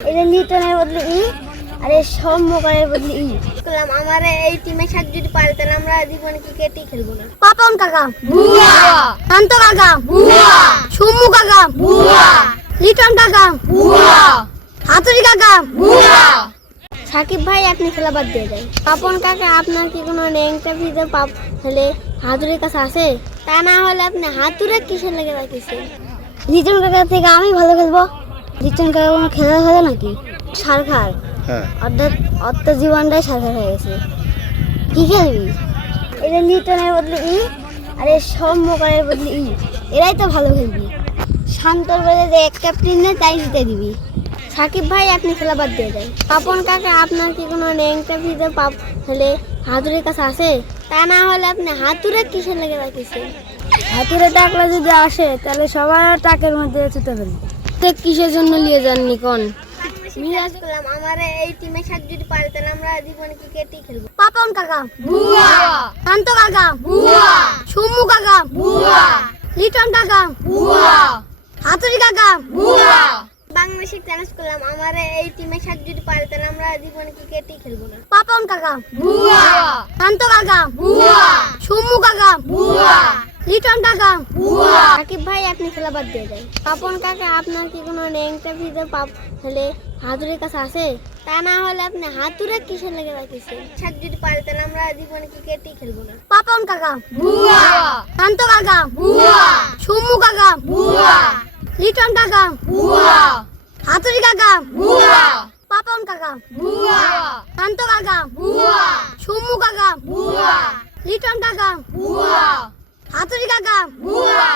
এটা লিটনের বদলে ই আর এই বদলে ই। বললাম আমার এই টিমের সাথে যদি পারে তাহলে আমরা জীবনে ক্রিকেটই খেলব না। পাপন কাকা বুয়া। শান্ত কাকা বুয়া। সুম্মু কাকা বুয়া। লিটন কাকা বুয়া। হাতুড়ি কাকা। বুয়া। সাকিব ভাই আপনি খেলা বাদ দিয়ে দেন। পাপন কাকা আপনার কি কোনো ন্যাংটা ভিতরে পাপ হলে হাতুড়ির কাছে আছে? তা না হলে আপনি হাতুড়ে কিসের লেগে রাখিছেন? লিটন কাকা থেকে আমি ভালো খেলব। লিটন কাকা কোনো খেলা হবে নাকি? সারখার। হ্যাঁ। অর্থাৎ অর্থ জীবনটাই সারখার হয়ে গেছে। কি খেলবি? এটা লিটনের বদলে ই আর এই সম্মুখের বদলে ই। এরাই তো ভালো খেলবি। শান্তর বলে যে এক ক্যাপ্টেন নেই তাই জিতে দিবি। সাকিব ভাই আপনি খেলা বাদ দিয়ে দেন। পাপন কাকা আপনার কি কোনো ন্যাংটা ভিতরে পাপ হলে হাতুড়ির কাছে আছে তা না হলে আপনি হাতুড়ে কিসের লেগে রাখিছেন হাতুড়ে টাকলা যদি আসে তাহলে সবার টাকের মধ্যে ছুটে ফেলবে। তো কিসের জন্য নিয়ে যাননি কোন? মিরাজ করলাম আমার এই টিমের সাথে যদি পারে তাহলে আমরা জীবনে ক্রিকেটই খেলব। পাপন কাকা বুয়া শান্ত কাকা বুয়া সুমু কাকা বুয়া লিটন কাকা বুয়া হাতুড়ি কাকা বুয়া বাংলাদেশে চ্যালেঞ্জ করলাম আমার এই টিমের সাথে যদি পারে তাহলে আমরা জীবনে ক্রিকেটই খেলব না। পাপন কাকা বুয়া শান্ত কাকা বুয়া সুমু কাকা বুয়া লিটন কাকা সাকিব ভাই আপনি খেলা দিয়ে দেন পাপন কাকা আপনার কি কোনো ভিতরে পাপ হলে হাতুড়ির কাছে আছে তা না হলে আপনি হাতুড়ে কিসের লেগে রাখিছেন সাথে যদি পারে তাহলে আমরা জীবনে ক্রিকেটই খেলব না পাপন কাকা বুয়া শান্ত কাকা বুয়া সুমু কাকা বুয়া লিটন কাকা বুয়া হাতুড়ি কাকা বুয়া পাপন কাকা বুয়া শান্ত কাকা বুয়া সুমু কাকা বুয়া লিটন কাকা বুয়া হাতুড়ি কাকা বুয়া